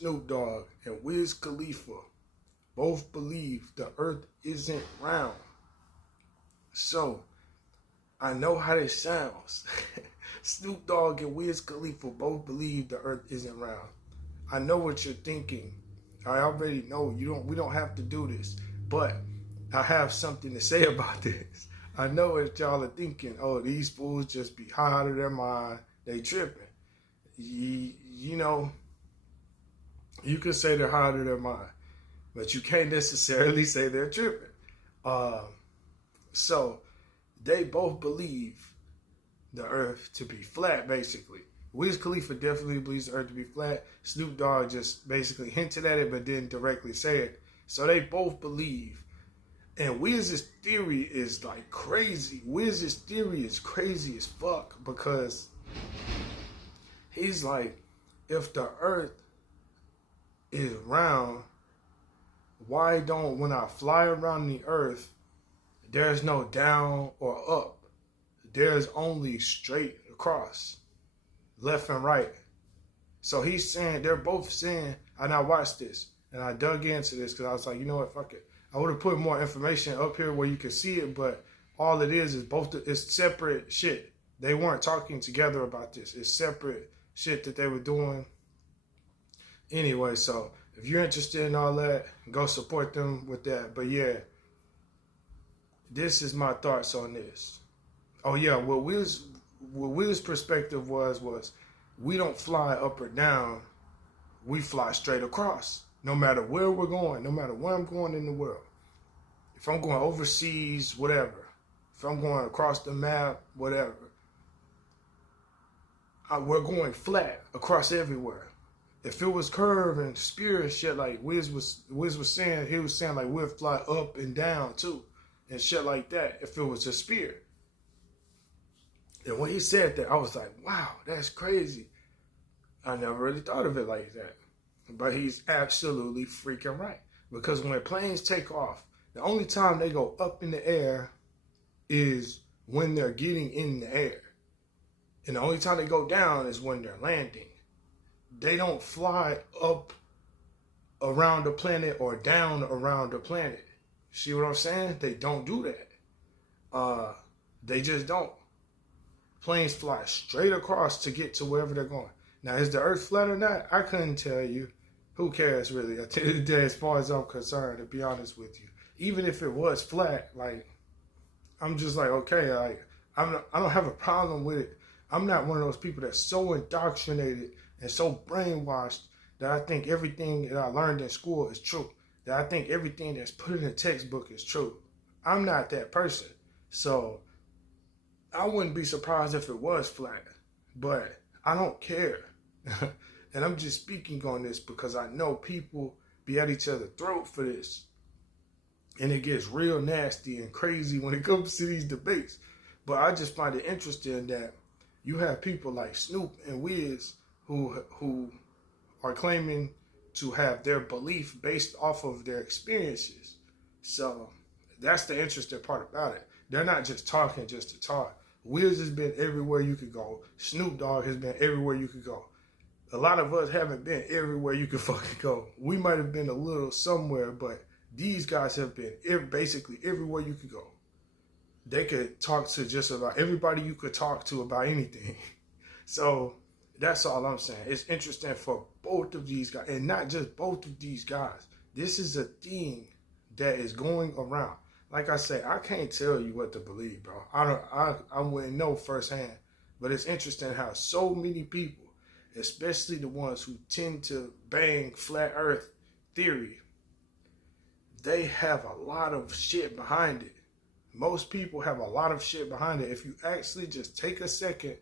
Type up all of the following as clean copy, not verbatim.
Snoop Dogg and Wiz Khalifa both believe the earth isn't round. So, I know how this sounds. Snoop Dogg and Wiz Khalifa both believe the earth isn't round. I know what you're thinking. I already know we don't have to do this. But I have something to say about this. I know what y'all are thinking. Oh, these fools just be high out of their mind. They tripping. You know, you can say they're high out of their mind, but you can't necessarily say they're tripping. So they both believe the earth to be flat, basically. Wiz Khalifa definitely believes the earth to be flat. Snoop Dogg just basically hinted at it, but didn't directly say it. So they both believe. And Wiz's theory is like crazy. Wiz's theory is crazy as fuck because he's like, if the earth is round, why don't, when I fly around the earth, there's no down or up. There's only straight across, left and right. So he's saying, they're both saying, and I watched this, and I dug into this because I was like, you know what, fuck it. I would have put more information up here where you can see it, but all it is both, it's separate shit. They weren't talking together about this. It's separate shit that they were doing. Anyway, so if you're interested in all that, go support them with that. But yeah, this is my thoughts on this. Oh yeah, what Will's perspective was we don't fly up or down, we fly straight across. No matter where we're going, no matter where I'm going in the world. If I'm going overseas, whatever. If I'm going across the map, whatever. We're going flat across everywhere. If it was curve and spear and shit like Wiz was saying, he was saying like we'll fly up and down too. And shit like that if it was a spear. And when he said that, I was like, wow, that's crazy. I never really thought of it like that. But he's absolutely freaking right. Because when planes take off, the only time they go up in the air is when they're getting in the air. And the only time they go down is when they're landing. They don't fly up around the planet or down around the planet. See what I'm saying? They don't do that. They just don't. Planes fly straight across to get to wherever they're going. Now, is the earth flat or not? I couldn't tell you. Who cares, really? At the end of the day, as far as I'm concerned, to be honest with you. Even if it was flat, like, I'm just like, okay, like, I don't have a problem with it. I'm not one of those people that's so indoctrinated and so brainwashed that I think everything that I learned in school is true. That I think everything that's put in the textbook is true. I'm not that person. So, I wouldn't be surprised if it was flat. But I don't care. And I'm just speaking on this because I know people be at each other's throat for this. And it gets real nasty and crazy when it comes to these debates. But I just find it interesting that you have people like Snoop and Wiz who are claiming to have their belief based off of their experiences. So that's the interesting part about it. They're not just talking just to talk. Wiz has been everywhere you could go. Snoop Dogg has been everywhere you could go. A lot of us haven't been everywhere you could fucking go. We might have been a little somewhere, but these guys have been basically everywhere you could go. They could talk to just about everybody you could talk to about anything. So that's all I'm saying. It's interesting for both of these guys, and not just both of these guys. This is a thing that is going around. Like I say, I can't tell you what to believe, bro. I wouldn't know firsthand. But it's interesting how so many people, especially the ones who tend to bang flat earth theory, they have a lot of shit behind it. Most people have a lot of shit behind it. If you actually just take a second,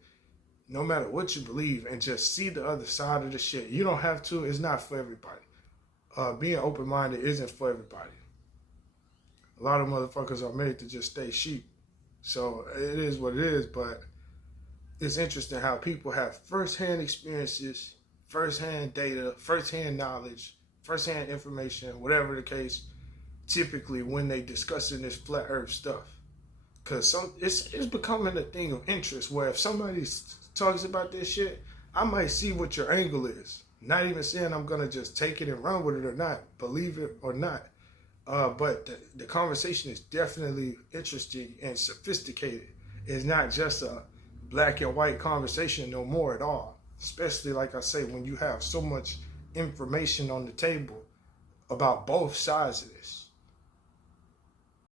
no matter what you believe, and just see the other side of the shit. You don't have to. It's not for everybody. Being open-minded isn't for everybody. A lot of motherfuckers are made to just stay sheep. So it is what it is, but it's interesting how people have first-hand experiences, first-hand data, first-hand knowledge, first-hand information, whatever the case, typically when they discussing this flat earth stuff. Because it's becoming a thing of interest where if somebody talks about this shit, I might see what your angle is. Not even saying I'm gonna just take it and run with it or not, believe it or not. But the conversation is definitely interesting and sophisticated. It's not just a black and white conversation no more at all. Especially, like I say, when you have so much information on the table about both sides of this.